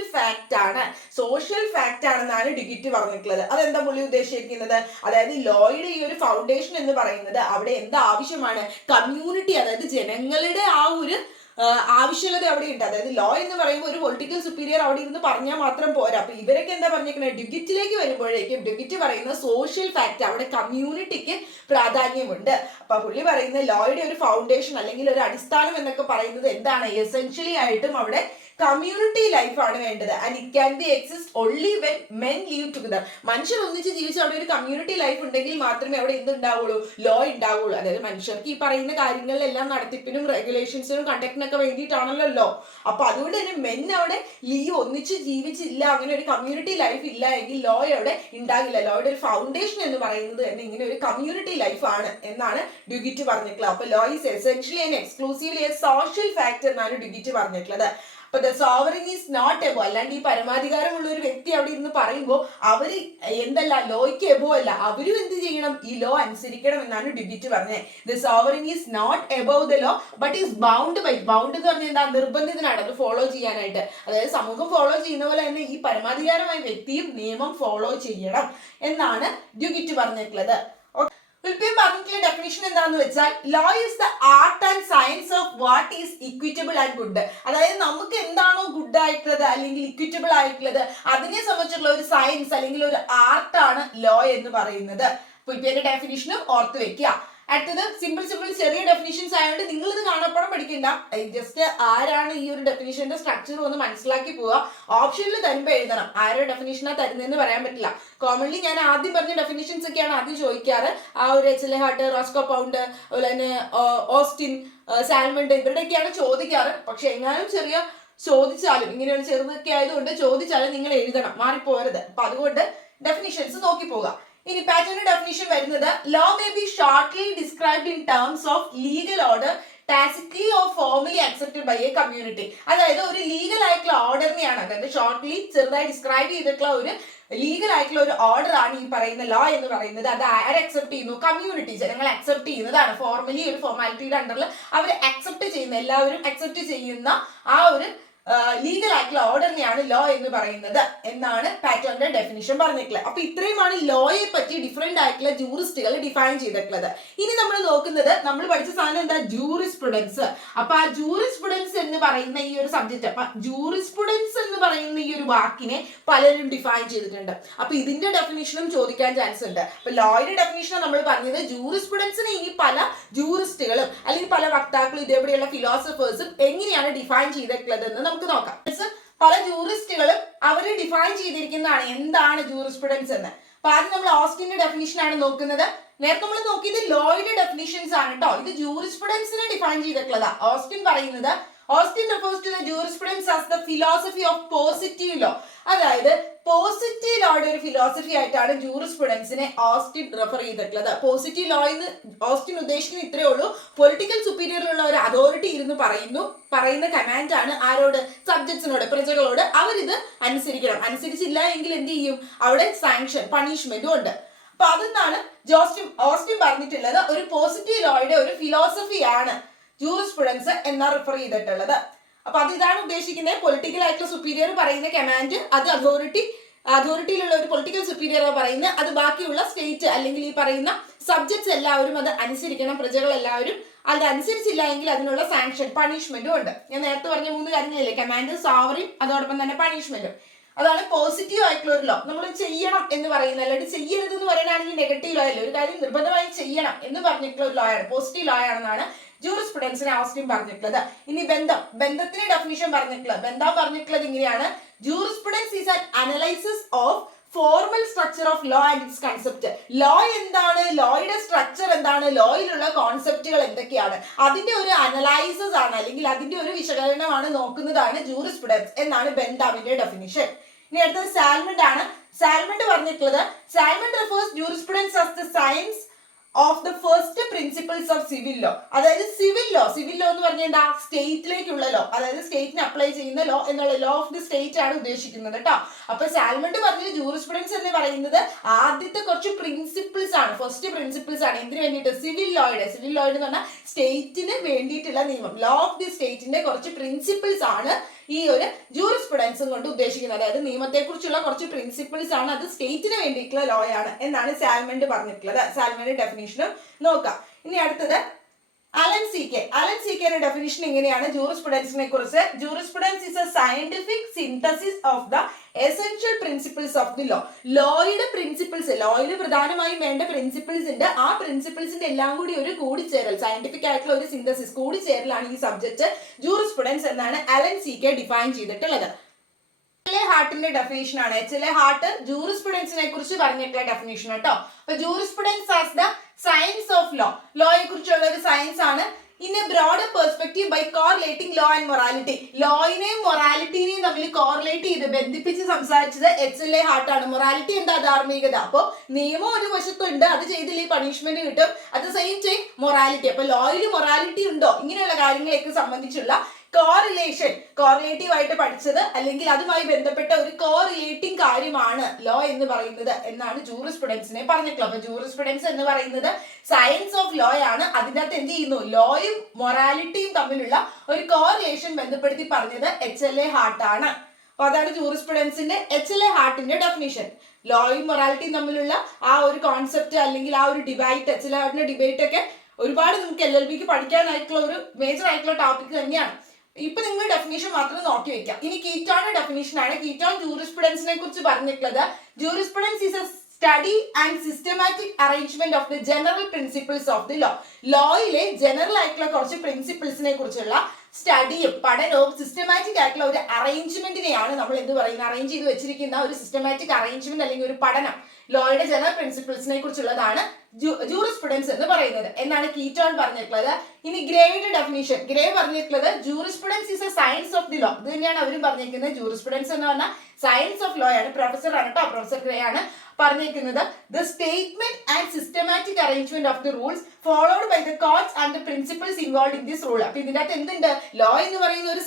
ഫാക്ട് ആണെന്നാണ് ഡ്യൂഗിറ്റ് പറഞ്ഞിട്ടുള്ളത്. അതെന്താ പുള്ളി ഉദ്ദേശിച്ചിരിക്കുന്നത്? അതായത് ലോയുടെ ഈ ഒരു ഫൗണ്ടേഷൻ എന്ന് പറയുന്നത് അവിടെ എന്താ ആവശ്യമാണ്? കമ്മ്യൂണിറ്റി, അതായത് ജനങ്ങളുടെ ആ ഒരു ആവശ്യകത അവിടെ ഉണ്ട്. അതായത് ലോ എന്ന് പറയുമ്പോൾ ഒരു പൊളിറ്റിക്കൽ സുപ്പീരിയർ അവിടെ ഇരുന്ന് പറഞ്ഞാൽ മാത്രം പോരാ. അപ്പൊ ഇവരൊക്കെ എന്താ പറഞ്ഞിരിക്കുന്നത്? ഡ്യൂഗിറ്റിലേക്ക് വരുമ്പോഴേക്കും ഡ്യൂഗിറ്റ് പറയുന്ന സോഷ്യൽ ഫാക്ട്, അവിടെ കമ്മ്യൂണിറ്റിക്ക് പ്രാധാന്യമുണ്ട്. അപ്പൊ പുള്ളി പറയുന്ന ലോയുടെ ഒരു ഫൗണ്ടേഷൻ അല്ലെങ്കിൽ ഒരു അടിസ്ഥാനം എന്നൊക്കെ പറയുന്നത് എന്താണ്? എസെൻഷ്യലി ആയിട്ടും അവിടെ കമ്മ്യൂണിറ്റി ലൈഫ് ആണ് വേണ്ടത്. And it can be exist only when men leave together. മനുഷ്യർ ഒന്നിച്ച് ജീവിച്ച് അവിടെ ഒരു കമ്മ്യൂണിറ്റി ലൈഫ് ഉണ്ടെങ്കിൽ മാത്രമേ അവിടെ എന്തുണ്ടാവുള്ളൂ? ലോ ഉണ്ടാവുള്ളൂ. അതായത് മനുഷ്യർക്ക് ഈ പറയുന്ന കാര്യങ്ങളിലെല്ലാം നടത്തിപ്പിനും റെഗുലേഷൻസിനും കണ്ടക്ടിനൊക്കെ വേണ്ടിയിട്ടാണല്ലോ ലോ. അപ്പൊ അതുകൊണ്ട് തന്നെ മെൻ അവിടെ ഒന്നിച്ച് ജീവിച്ചില്ല, അങ്ങനെ ഒരു കമ്മ്യൂണിറ്റി ലൈഫ് ഇല്ല എങ്കിൽ ലോ അവിടെ ഉണ്ടാകില്ല. ലോയുടെ ഒരു ഫൗണ്ടേഷൻ എന്ന് പറയുന്നത് തന്നെ ഇങ്ങനെ ഒരു കമ്മ്യൂണിറ്റി ലൈഫ് ആണ് എന്നാണ് ഡ്യൂഗിറ്റ് പറഞ്ഞിട്ടുള്ളത്. അപ്പൊ law is essentially and exclusively a social fact എന്നാണ് ഡ്യൂഗിറ്റ് പറഞ്ഞിട്ടുള്ളത്. അപ്പൊ the sovereign is not above, അല്ലാണ്ട് ഈ പരമാധികാരമുള്ള ഒരു വ്യക്തി അവിടെ ഇരുന്ന് പറയുമ്പോൾ അവര് എന്തല്ല ലോയ്ക്ക് എബോ അല്ല, അവരും എന്ത് ചെയ്യണം, ഈ ലോ അനുസരിക്കണം എന്നാണ് ഡ്യൂഗിറ്റ് പറഞ്ഞത്. The sovereign is not above the law but is bound by, bound എന്ന് പറഞ്ഞാൽ എന്താ, നിർബന്ധിതനാണ് അത് ഫോളോ ചെയ്യാനായിട്ട്. അതായത് സമൂഹം ഫോളോ ചെയ്യുന്ന പോലെ തന്നെ ഈ പരമാധികാരമായ വ്യക്തിയും നിയമം ഫോളോ ചെയ്യണം എന്നാണ് ഡ്യൂഗിറ്റ് പറഞ്ഞിട്ടുള്ളത്. പറഞ്ഞിട്ടുള്ള ഡെഫിനിഷൻ എന്താണെന്ന് വെച്ചാൽ law is the art and science of what is equitable and good. അതായത് നമുക്ക് എന്താണോ ഗുഡ് ആയിട്ടുള്ളത് അല്ലെങ്കിൽ ഇക്വിറ്റബിൾ ആയിട്ടുള്ളത് അതിനെ സംബന്ധിച്ചുള്ള ഒരു സയൻസ് അല്ലെങ്കിൽ ഒരു ആർട്ടാണ് ലോ എന്ന് പറയുന്നത്. പുൽപ്പിയുടെ ഡെഫിനിഷനും ഓർത്ത് വെക്കുക. അടുത്തത് സിമ്പിൾ ചെറിയ ഡെഫിനിഷൻസ് ആയതുകൊണ്ട് നിങ്ങൾ ഇത് കാണപ്പുറം പഠിക്കണ്ട, ജസ്റ്റ് ആരാണ് ഈ ഒരു ഡെഫിനിഷന്റെ സ്ട്രക്ചർ ഒന്ന് മനസ്സിലാക്കി പോവുക. ഓപ്ഷനിൽ തരുമ്പോൾ എഴുതണം, ആരോ ഡെഫിനിഷനാ തരുന്നതെന്ന് പറയാൻ പറ്റില്ല. കോമൺലി ഞാൻ ആദ്യം പറഞ്ഞ ഡെഫിനിഷൻസ് ഒക്കെയാണ് ആദ്യം ചോദിക്കാറ്. ആ ഒരു എച്ച്.എൽ. ഹാർട്ട്, റോസ്കോ പൗണ്ട്, അതുപോലെ തന്നെ ഓസ്റ്റിൻ, സാൽമണ്ട് ഇവരുടെയൊക്കെയാണ് ചോദിക്കാറ്. പക്ഷെ എങ്ങാനും ചെറിയ ചോദിച്ചാലും ഇങ്ങനെയുള്ള ചെറുതൊക്കെ ആയതുകൊണ്ട് ചോദിച്ചാലും നിങ്ങൾ എഴുതണം, മാറിപ്പോരുത്. അപ്പൊ അതുകൊണ്ട് ഡെഫിനിഷൻസ് നോക്കി പോകാം. ഇനി പാറ്റേൺ ഡെഫിനിഷൻ വരുന്നത് law may be shortly described in terms of legal order tacitly or formally accepted by a community. അതായത് ഒരു ലീഗൽ ആയിട്ടുള്ള ഓർഡറിനെയാണ്, അതായത് ഷോർട്ട്ലി ചെറുതായി ഡിസ്ക്രൈബ് ചെയ്തിട്ടുള്ള ഒരു ലീഗൽ ആയിട്ടുള്ള ഒരു ഓർഡർ ആണ് ഈ പറയുന്ന ലോ എന്ന് പറയുന്നത്. അത് ആര് അക്സെപ്റ്റ് ചെയ്യുന്നു, കമ്മ്യൂണിറ്റി, ജനങ്ങൾ അക്സെപ്റ്റ് ചെയ്യുന്നതാണ്. ഫോർമലി ഒരു ഫോർമാലിറ്റിയുടെ അണ്ടറിൽ അവർ അക്സെപ്റ്റ് ചെയ്യുന്ന, എല്ലാവരും അക്സെപ്റ്റ് ചെയ്യുന്ന ആ ഒരു ലീഗൽ ആയിട്ടുള്ള ഓർഡറിനെയാണ് ലോ എന്ന് പറയുന്നത് എന്നാണ് പാറ്റേണിന്റെ ഡെഫിനിഷൻ പറഞ്ഞിട്ടുള്ളത്. അപ്പൊ ഇത്രയുമാണ് ലോയെ പറ്റി ഡിഫറെന്റ് ആയിട്ടുള്ള ജൂറിസ്റ്റുകൾ ഡിഫൈൻ ചെയ്തിട്ടുള്ളത്. ഇനി നമ്മൾ നോക്കുന്നത്, നമ്മൾ പഠിച്ച സാധനം എന്താ, ജൂറിസ്പ്രുഡൻസ്. അപ്പൊ ആ ജൂറിസ്പ്രുഡൻസ് എന്ന് പറയുന്ന ഈ ഒരു സബ്ജക്ട്, അപ്പൊ ജൂറിസ്പ്രുഡൻസ് എന്ന് പറയുന്ന ഈ ഒരു വാക്കിനെ പലരും ഡിഫൈൻ ചെയ്തിട്ടുണ്ട്. അപ്പൊ ഇതിന്റെ ഡെഫിനിഷനും ചോദിക്കാൻ ചാൻസ് ഉണ്ട്. അപ്പൊ ലോയുടെ ഡെഫിനിഷൻ നമ്മൾ പറഞ്ഞത്, ജൂറിസ്പ്രുഡൻസിനെ ഇനി പല ജൂറിസ്റ്റുകളും അല്ലെങ്കിൽ പല വക്താക്കളും ഇതേപോലെയുള്ള ഫിലോസഫേഴ്സും എങ്ങനെയാണ് ഡിഫൈൻ ചെയ്തിട്ടുള്ളത് എന്ന് നമുക്ക് നോക്കാം. പല ജൂറിസ്റ്റുകളും അവര് ഡിഫൈൻ ചെയ്തിരിക്കുന്നതാണ് എന്താണ് ജൂറിസ്പ്രുഡൻസ് എന്ന്. അപ്പൊ ആദ്യം നമ്മൾ ഓസ്റ്റിന്റെ ഡെഫിനിഷൻ ആണ് നോക്കുന്നത്. നേരത്തെ നമ്മൾ നോക്കിയത് ലോയുടെ ഡെഫിനിഷൻസ് ആണ് കേട്ടോ. ഇത് ജൂറിസ്പ്രുഡൻസിനെ ഡിഫൈൻ ചെയ്തിട്ടുള്ളതാ. ഓസ്റ്റിൻ പറയുന്നത്, Austin refers to the jurisprudence as the philosophy of positive law. അതായത് പോസിറ്റീവ് ലോയുടെ ഒരു ഫിലോസഫി ആയിട്ടാണ് ജൂറിസ്പ്രുഡൻസിനെ ഓസ്റ്റിൻ റെഫർ ചെയ്തിട്ടുള്ളത്. പോസിറ്റീവ് ലോ എന്ന് ഓസ്റ്റിൻ ഉദ്ദേശിക്കുന്നത് ഇത്രയേ ഉള്ളൂ, പൊളിറ്റിക്കൽ സുപ്പീരിയറിലുള്ള ഒരു അതോറിറ്റി ഇരുന്ന് പറയുന്ന കമാൻഡ് ആണ് ആരോട്, സബ്ജക്ട്സിനോട്, പ്രജകളോട്. അവരിത് അനുസരിക്കണം. അനുസരിച്ചില്ല എങ്കിൽ എന്ത് ചെയ്യും, അവിടെ സാങ്ഷൻ, പണിഷ്മെന്റും ഉണ്ട്. അപ്പൊ അതെന്നാണ് ഓസ്റ്റിൻ പറഞ്ഞിട്ടുള്ളത്, ഒരു പോസിറ്റീവ് ലോയുടെ ഒരു ഫിലോസഫിയാണ് ജൂറിസ്പ്രുഡൻസ് എന്നാ റെഫർ ചെയ്തിട്ടുള്ളത്. അപ്പൊ അത് ഇതാണ് ഉദ്ദേശിക്കുന്നത്, പൊളിറ്റിക്കൽ ആയിട്ടുള്ള സുപ്പീരിയർ പറയുന്ന കമാൻഡ്, അത് അതോറിറ്റിയിലുള്ള ഒരു പൊളിറ്റിക്കൽ സുപ്പീരിയർ പറയുന്നത്, അത് ബാക്കിയുള്ള സ്റ്റേറ്റ് അല്ലെങ്കിൽ ഈ പറയുന്ന സബ്ജക്ട്സ് എല്ലാവരും അത് അനുസരിക്കണം, പ്രജകൾ എല്ലാവരും. അത് അനുസരിച്ചില്ല എങ്കിൽ അതിനുള്ള സാങ്ഷൻ, പണിഷ്മെന്റും ഉണ്ട്. ഞാൻ നേരത്തെ പറഞ്ഞ 3 കാര്യങ്ങളില്ലേ, കമാൻഡ്, സോവറിൻ, അതോടൊപ്പം തന്നെ പണിഷ്മെന്റും. അതാണ് പോസിറ്റീവ് ആയിട്ടുള്ള ഒരു ലോ. നമ്മൾ ചെയ്യണം എന്ന് പറയുന്നത്, അല്ലാണ്ട് ചെയ്യരുത് എന്ന് പറയാനാണെങ്കിൽ നെഗറ്റീവ് ലോ അല്ലേ, ഒരു കാര്യം നിർബന്ധമായി ചെയ്യണം എന്ന് പറഞ്ഞിട്ടുള്ള ഒരു ലോ ആണ്, പോസിറ്റീവ് ലോ ആണെന്നാണ് ജൂറിസ്പ്രുഡൻസിനെ ഓസ്റ്റിൻ പറഞ്ഞിട്ടുള്ളത്. ഇനി ബന്ധത്തിന്റെ ഡെഫിനിഷൻ പറഞ്ഞിട്ടുള്ളത് ഇങ്ങനെയാണ്, jurisprudence is an analysis of formal structure of law and its concept. Law എന്താണ്, ലോയുടെ സ്ട്രക്ചർ എന്താണ്, ലോയിലുള്ള കോൺസെപ്റ്റുകൾ എന്തൊക്കെയാണ്, അതിന്റെ ഒരു അനലൈസിസ് ആണ് അല്ലെങ്കിൽ അതിന്റെ ഒരു വിശകലനമാണ് നോക്കുന്നതാണ് ജൂറിസ്പ്രുഡൻസ് എന്നാണ് ബെന്താമിന്റെ ഡെഫിനിഷൻ. ഇനി അടുത്തത് സാൽമണ്ട് ആണ്. സാൽമണ്ട് പറഞ്ഞിട്ടുള്ളത്, Salmond refers jurisprudence as the science of the first principles of civil law. അതായത് സിവിൽ ലോ എന്ന് പറഞ്ഞാൽ എന്താ, സ്റ്റേറ്റിലേക്കുള്ള ലോ, അതായത് സ്റ്റേറ്റിന് അപ്ലൈ ചെയ്യുന്ന ലോ എന്നുള്ള ലോ ഓഫ് ദി സ്റ്റേറ്റ് ആണ് ഉദ്ദേശിക്കുന്നത് കേട്ടോ. അപ്പൊ സാൽമണ്ട് പറഞ്ഞ ജൂറിസ്പ്രുഡൻസ് എന്ന് പറയുന്നത് ആദ്യത്തെ കുറച്ച് പ്രിൻസിപ്പിൾസ് ആണ്, ഫസ്റ്റ് പ്രിൻസിപ്പിൾസ് ആണ്. എന്തിനു വേണ്ടിയിട്ട്, സിവിൽ ലോയുടെ എന്ന് പറഞ്ഞാൽ സ്റ്റേറ്റിന് വേണ്ടിയിട്ടുള്ള നിയമം, ലോ ഓഫ് ദി സ്റ്റേറ്റിന്റെ കുറച്ച് പ്രിൻസിപ്പിൾസ് ആണ് ഈ ഒരു ജൂറിസ്പ്രുഡൻസും കൊണ്ട് ഉദ്ദേശിക്കുന്നത്. അതായത് നിയമത്തെ കുറിച്ചുള്ള കുറച്ച് പ്രിൻസിപ്പിൾസ് ആണ്, അത് സ്റ്റേറ്റിന് വേണ്ടിയിട്ടുള്ള ലോ ആണ് എന്നാണ് സാൽമണ്ട് പറഞ്ഞിട്ടുള്ളത്. സാൽമണ്ട് ഡെഫിനിഷനും നോക്കാം. ഇനി അടുത്തത് അലൻ സി കെയുടെ ഡെഫിനിഷൻ ഇങ്ങനെയാണ് ജൂറിസ്പ്രുഡൻസിനെ കുറിച്ച്. Jurisprudence is a scientific synthesis of the essential principles of the law. ലോയുടെ പ്രിൻസിപ്പിൾസ്, ലോയിൽ പ്രധാനമായും വേണ്ട പ്രിൻസിപ്പിൾസ് ഉണ്ട്, ആ പ്രിൻസിപ്പിൾസിന്റെ എല്ലാം കൂടി ഒരു കൂടിച്ചേരൽ, സയന്റിഫിക് ആയിട്ടുള്ള ഒരു സിന്തസിസ്, കൂടിച്ചേരലാണ് ഈ സബ്ജക്ട് ജൂറിസ്പ്രുഡൻസ് എന്നാണ് അലൻ സി കെ ഡിഫൈൻ ചെയ്തിട്ടുള്ളത്. ഹാർട്ടിന്റെ ഡെഫിനിഷൻ ആണ്. എച്ച്.എൽ. ഹാർട്ട് ജൂറിസ്പ്രുഡൻസിനെ കുറിച്ച് പറഞ്ഞിട്ടുള്ള ഡെഫിനിഷൻ കേട്ടോ. അപ്പൊ jurisprudence as the science of law, ലോയെ കുറിച്ചുള്ള ഒരു സയൻസ് ആണ്. In a broader perspective by correlating law and morality. ലോയിനെയും മൊറാലിറ്റിനെയും തമ്മിൽ കോറിലേറ്റ് ചെയ്ത് ബന്ധിപ്പിച്ച് സംസാരിച്ചത് എച്ച്.എൽ. ഹാർട്ട് ആണ്. മൊറാലിറ്റി എന്താ, ധാർമ്മികത. അപ്പൊ നിയമം ഒരു വശത്തുണ്ട്, അത് ചെയ്തില്ലേ പണിഷ്മെന്റ് കിട്ടും. At the same time morality, അപ്പൊ ലോയിൽ മൊറാലിറ്റി ഉണ്ടോ, ഇങ്ങനെയുള്ള കാര്യങ്ങളെയൊക്കെ സംബന്ധിച്ചുള്ള കോറിലേറ്റീവ് ആയിട്ട് പഠിച്ചത് അല്ലെങ്കിൽ അതുമായി ബന്ധപ്പെട്ട ഒരു കോറിലേറ്റിംഗ് കാര്യമാണ് ലോ എന്ന് പറയുന്നത് എന്നാണ് ജൂറിസ്പ്രുഡൻസിനെ പറഞ്ഞിട്ടുള്ളത്. അപ്പൊ ജൂറിസ്പ്രുഡൻസ് എന്ന് പറയുന്നത് സയൻസ് ഓഫ് ലോ ആണ്. അതിൻ്റെ അകത്ത് എന്ത് ചെയ്യുന്നു, ലോയും മൊറാലിറ്റിയും തമ്മിലുള്ള ഒരു കോറിലേഷൻ ബന്ധപ്പെടുത്തി പറഞ്ഞത് HLA ഹാർട്ട് ആണ്. അപ്പൊ അതാണ് ജൂറിസ്പ്രുഡൻസിന്റെ HLA ഹാർട്ടിന്റെ ഡെഫിനിഷൻ. ലോയും മൊറാലിറ്റിയും തമ്മിലുള്ള ആ ഒരു കോൺസെപ്റ്റ് അല്ലെങ്കിൽ ആ ഒരു ഡിബേറ്റ്, HLA ഹാർട്ടിന്റെ ഡിബേറ്റ് ഒക്കെ ഒരുപാട് നമുക്ക് LLBക്ക് പഠിക്കാനായിട്ടുള്ള ഒരു മേജർ ആയിട്ടുള്ള ടോപ്പിക് തന്നെയാണ്. ഇപ്പൊ നിങ്ങൾ ഡെഫിനേഷൻ മാത്രം നോക്കി വെക്കാം. ഇനി കീറ്റോണിന്റെ ഡെഫിനേഷൻ ആണ്. കീറ്റോൺ ജൂറിസ്പ്രുഡൻസിനെ കുറിച്ച് പറഞ്ഞിട്ടുള്ളത്, jurisprudence is a study and systematic arrangement of the general principles of the law. ലോയിലെ ജനറൽ ആയിട്ടുള്ള കുറച്ച് പ്രിൻസിപ്പിൾസിനെ കുറിച്ചുള്ള സ്റ്റഡിയും പഠനവും സിസ്റ്റമാറ്റിക് ആയിട്ടുള്ള ഒരു അറേഞ്ച്മെന്റിനെയാണ് നമ്മൾ എന്ത് പറയുന്നത്, അറേഞ്ച് ചെയ്ത് വെച്ചിരിക്കുന്ന ഒരു സിസ്റ്റമാറ്റിക് അറേഞ്ച്മെന്റ് അല്ലെങ്കിൽ ഒരു പഠനം ലോയുടെ ജനറൽ പ്രിൻസിപ്പിൾസിനെ കുറിച്ചുള്ളതാണ് ജൂറിസ്പ്രുഡൻസ് എന്ന് പറയുന്നത് എന്നാണ് കീറ്റോൺ പറഞ്ഞിട്ടുള്ളത്. ഇനി ഗ്രേയുടെ ഡെഫിനിഷൻ, ഗ്രേ പറഞ്ഞിട്ടുള്ളത് jurisprudence is a science of the law. ഇത് തന്നെയാണ് അവരും പറഞ്ഞിരിക്കുന്നത്. ജൂറിസ്പ്രുഡൻസ് എന്ന് പറഞ്ഞാൽ സയൻസ് ഓഫ് ലോ ആണ്. പ്രൊഫസർ ആണ് കേട്ടോ, പ്രൊഫസർ ഗ്രേ ആണ് പറഞ്ഞിരിക്കുന്നത്. The statement and systematic arrangement of the rules followed by the courts and the principles involve in this rule. അപ്പൊ ഇതിന്റെ അകത്ത് എന്തുണ്ട്, ലോ എന്ന് പറയുന്ന ഒരു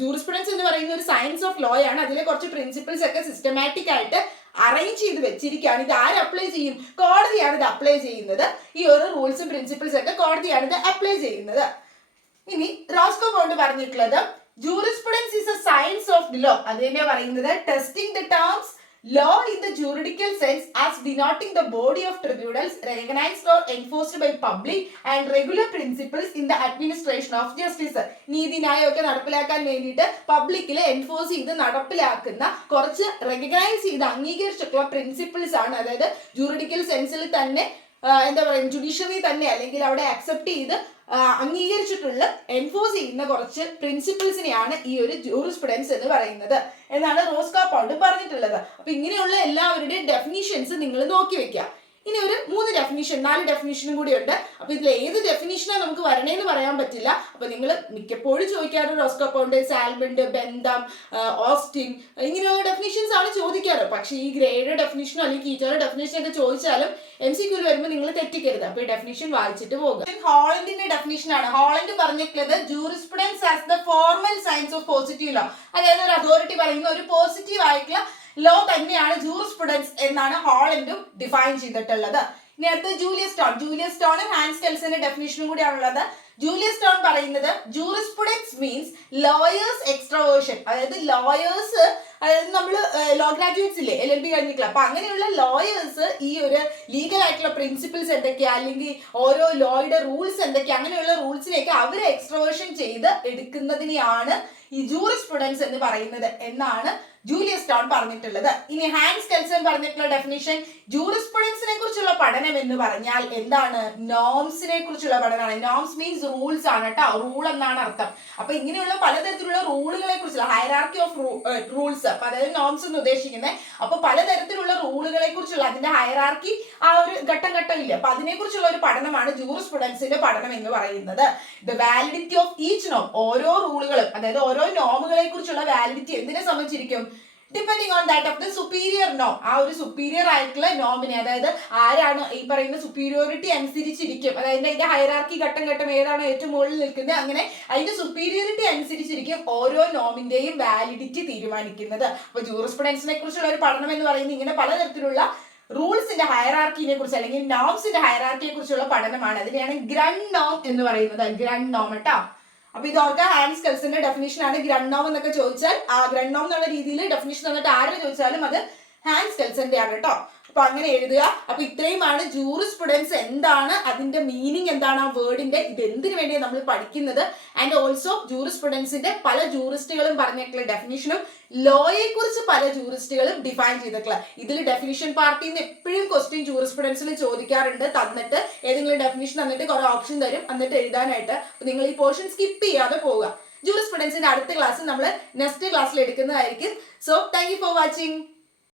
ജൂറിസ്പ്രുഡൻസ് എന്ന് പറയുന്ന ഒരു സയൻസ് ഓഫ് ലോ ആണ്. അതിലെ കുറച്ച് പ്രിൻസിപ്പിൾസ് ഒക്കെ സിസ്റ്റമാറ്റിക് ആയിട്ട് അറേഞ്ച് ചെയ്ത് വെച്ചിരിക്കുകയാണ്. ഇത് ആര് അപ്ലൈ ചെയ്യും, കോടതിയാണ് ഇത് അപ്ലൈ ചെയ്യുന്നത്. ഈ ഒരു റൂൾസും പ്രിൻസിപ്പിൾസ് ഒക്കെ കോടതിയാണ് ഇത് അപ്ലൈ ചെയ്യുന്നത്. ഇനി റോസ്കോ കൊണ്ട് പറഞ്ഞിട്ടുള്ളത് jurisprudence is a science of the law. അത് തന്നെയാണ് പറയുന്നത്, testing the terms law in the juridical sense as denoting the body of tribunals recognized or enforced by public and regular principles in the administration of justice. നീതിന്യായമൊക്കെ നടപ്പിലാക്കാൻ വേണ്ടിയിട്ട് പബ്ലിക്കിൽ enforce ചെയ്ത് നടപ്പിലാക്കുന്ന കുറച്ച് recognise ചെയ്ത് അംഗീകരിച്ചിട്ടുള്ള പ്രിൻസിപ്പിൾസ് ആണ്. അതായത് ജൂറിഡിക്കൽ സെൻസിൽ തന്നെ എന്താ പറയുക, ജുഡീഷ്യറി തന്നെ അല്ലെങ്കിൽ അവിടെ അക്സെപ്റ്റ് ചെയ്ത് അംഗീകരിച്ചിട്ടുള്ള എൻഫോഴ്സ് ചെയ്യുന്ന കുറച്ച് പ്രിൻസിപ്പിൾസിനെയാണ് ഈ ഒരു ജൂറിസ്പ്രുഡൻസ് എന്ന് പറയുന്നത് എന്നാണ് റോസ്കോ പൗണ്ട് പറഞ്ഞിട്ടുള്ളത്. അപ്പൊ ഇങ്ങനെയുള്ള എല്ലാവരുടെയും ഡെഫിനിഷൻസ് നിങ്ങൾ നോക്കി വെക്കുക. ഇനി ഒരു 4 ഡെഫിനിഷനും കൂടി ഉണ്ട്. അപ്പൊ ഇതിൽ ഏത് ഡെഫിനിഷനാണ് നമുക്ക് വരണേന്ന് പറയാൻ പറ്റില്ല. അപ്പൊ നിങ്ങൾ മിക്കപ്പോഴും ചോദിക്കാറ് Roscoe Pound, Salmond, Bentham, Austin ഇങ്ങനെയുള്ള ഡെഫിനിഷൻസ് ആണ് ചോദിക്കാറ്. പക്ഷേ ഈ ഗ്രേയുടെ ഡെഫിനിഷനോ അല്ലെങ്കിൽ കീറ്റോയുടെ ഡെഫിനിഷൻ ഒക്കെ ചോദിച്ചാലും MCQ വരുമ്പോൾ നിങ്ങൾ തെറ്റിക്കരുത്. അപ്പൊ ഈ ഡെഫിനിഷൻ വായിച്ചിട്ട് പോകുക. ഹോളണ്ടിന്റെ ഡെഫിനിഷൻ ആണ്. ഹോളണ്ട് പറഞ്ഞിട്ടുള്ളത് jurisprudence as the formal science of positive law. അതായത് ഒരു അതോറിറ്റി പറയുന്ന ഒരു പോസിറ്റീവ് ആയിട്ടുള്ള ലോ തന്നെയാണ് ജൂറിസ്പ്രുഡൻസ് എന്നാണ് ഹോളണ്ടും ഡിഫൈൻ ചെയ്തിട്ടുള്ളത്. ഇനി അടുത്ത് ജൂലിയസ് സ്റ്റോണും ഹാൻസ് കെൽസന്റെ ഡെഫിനിഷനും കൂടിയാണുള്ളത്. ജൂലിയസ് സ്റ്റോൺ പറയുന്നത് ജൂറിസ്പ്രുഡൻസ് മീൻസ് ലോയേഴ്സ് എക്സ്ട്രോവേർഷൻ. അതായത് ലോയേഴ്സ്, അതായത് നമ്മൾ ലോ ഗ്രാജുവേറ്റ്സ് ഇല്ലേ, LLB കഴിഞ്ഞിട്ടില്ല, അപ്പൊ അങ്ങനെയുള്ള ലോയേഴ്സ് ഈ ഒരു ലീഗൽ ആയിട്ടുള്ള പ്രിൻസിപ്പിൾസ് എന്തൊക്കെയാ അല്ലെങ്കിൽ ഓരോ ലോയുടെ റൂൾസ് എന്തൊക്കെയാ അങ്ങനെയുള്ള റൂൾസിനെയൊക്കെ അവർ എക്സ്ട്രോവേർഷൻ ചെയ്ത് എടുക്കുന്നതിനെയാണ് ഈ ജൂറിസ്പ്രുഡൻസ് എന്ന് പറയുന്നത് എന്നാണ് ജൂലിയസ് സ്റ്റോൺ പറഞ്ഞിട്ടുള്ളത്. ഇനി ഹാൻസ് കെൽസൺ പറഞ്ഞിട്ടുള്ള ഡെഫിനിഷൻ, ജൂറിസ്പ്രുഡൻസിനെ കുറിച്ചുള്ള പഠനം എന്ന് പറഞ്ഞാൽ എന്താണ്, നോംസിനെ കുറിച്ചുള്ള പഠനമാണ്. നോംസ് മീൻസ് റൂൾസ് ആണ് കേട്ടോ, റൂൾ എന്നാണ് അർത്ഥം. അപ്പൊ ഇങ്ങനെയുള്ള പലതരത്തിലുള്ള റൂളുകളെ കുറിച്ചുള്ള ഹൈറാർക്കി ഓഫ് റൂൾസ്, അപ്പൊ അതായത് നോംസ് എന്ന് ഉദ്ദേശിക്കുന്നത്. അപ്പൊ പലതരത്തിലുള്ള റൂളുകളെ കുറിച്ചുള്ള അതിന്റെ ഹൈറാർക്കി ആ ഒരു ഘട്ടം ഇല്ല, അപ്പൊ അതിനെ കുറിച്ചുള്ള ഒരു പഠനമാണ് ജൂറിസ്പ്രുഡൻസിന്റെ പഠനം എന്ന് പറയുന്നത്. ദ വാലിഡിറ്റി ഓഫ് ഈച്ച് നോം, ഓരോ റൂളുകളും അതായത് ഓരോ നോമുകളെ കുറിച്ചുള്ള വാലിഡിറ്റി എന്തിനെ സംബന്ധിച്ചിരിക്കും, depending on that of the superior നോം. ആ ഒരു സുപ്പീരിയർ ആയിട്ടുള്ള നോമിനെ, അതായത് ആരാണ് ഈ പറയുന്ന സുപ്പീരിയോറിറ്റി അനുസരിച്ചിരിക്കും. അതായത് അതിന്റെ ഹൈറാർക്കി ഘട്ടം ഏതാണ് ഏറ്റവും മുകളിൽ നിൽക്കുന്നത്, അങ്ങനെ അതിന്റെ സുപ്പീരിയോറിറ്റി അനുസരിച്ചിരിക്കും ഓരോ നോമിന്റെയും വാലിഡിറ്റി തീരുമാനിക്കുന്നത്. അപ്പൊ ജൂറിസ്പ്രുഡൻസിനെ കുറിച്ചുള്ള ഒരു പഠനം എന്ന് പറയുന്നത് ഇങ്ങനെ പലതരത്തിലുള്ള റൂൾസിന്റെ ഹൈറാർക്കിനെ കുറിച്ച് അല്ലെങ്കിൽ നോംസിന്റെ ഹൈറാർക്കിയെ കുറിച്ചുള്ള പഠനമാണ്. അതിനെയാണ് ഗ്രണ്ട് നോം എന്ന് പറയുന്നത്. ഗ്രണ്ട് നോം കേട്ടോ. അപ്പൊ ഇത് ഓർക്കുക, ഹാൻസ് കെൽസന്റെ ഡെഫിനിഷൻ ആണ് ഗ്രണ്ട് നോം എന്നൊക്കെ ചോദിച്ചാൽ ആ ഗ്രണ്ട് നോം എന്നുള്ള രീതിയിൽ ഡെഫിനിഷൻ തന്നിട്ട് ആരെ ചോദിച്ചാലും അത് ഹാൻസ് കെൽസന്റെ ആണ് കേട്ടോ. അപ്പൊ അങ്ങനെ എഴുതുക. അപ്പൊ ഇത്രയുമാണ് ജൂറിസ്പ്രുഡൻസ് എന്താണ്, അതിന്റെ മീനിങ് എന്താണ്, ആ വേർഡിന്റെ ഇത് എന്തിനു വേണ്ടിയാണ് നമ്മൾ പഠിക്കുന്നത്. ആൻഡ് ഓൾസോ ജൂറിസ്പ്രുഡൻസിന്റെ പല ജൂറിസ്റ്റുകളും പറഞ്ഞിട്ടുള്ള ഡെഫിനിഷനും ലോയെ കുറിച്ച് പല ജൂറിസ്റ്റുകളും ഡിഫൈൻ ചെയ്തിട്ടുള്ള. ഇതിൽ ഡെഫിനിഷൻ പാർട്ടിയിൽ നിന്ന് എപ്പോഴും ക്വസ്റ്റ്യൻ ജൂറിസ്പ്രുഡൻസിൽ ചോദിക്കാറുണ്ട്. തന്നിട്ട് ഏതെങ്കിലും ഡെഫിനിഷൻ തന്നിട്ട് കുറെ ഓപ്ഷൻ തരും എന്നിട്ട് എഴുതാനായിട്ട്. അപ്പൊ നിങ്ങൾ ഈ പോർഷൻ സ്കിപ്പ് ചെയ്യാതെ പോവുക. ജൂറിസ്പ്രുഡൻസിന്റെ അടുത്ത ക്ലാസ് നമ്മൾ നെക്സ്റ്റ് ക്ലാസ്സിൽ എടുക്കുന്നതായിരിക്കും. So thank you for watching.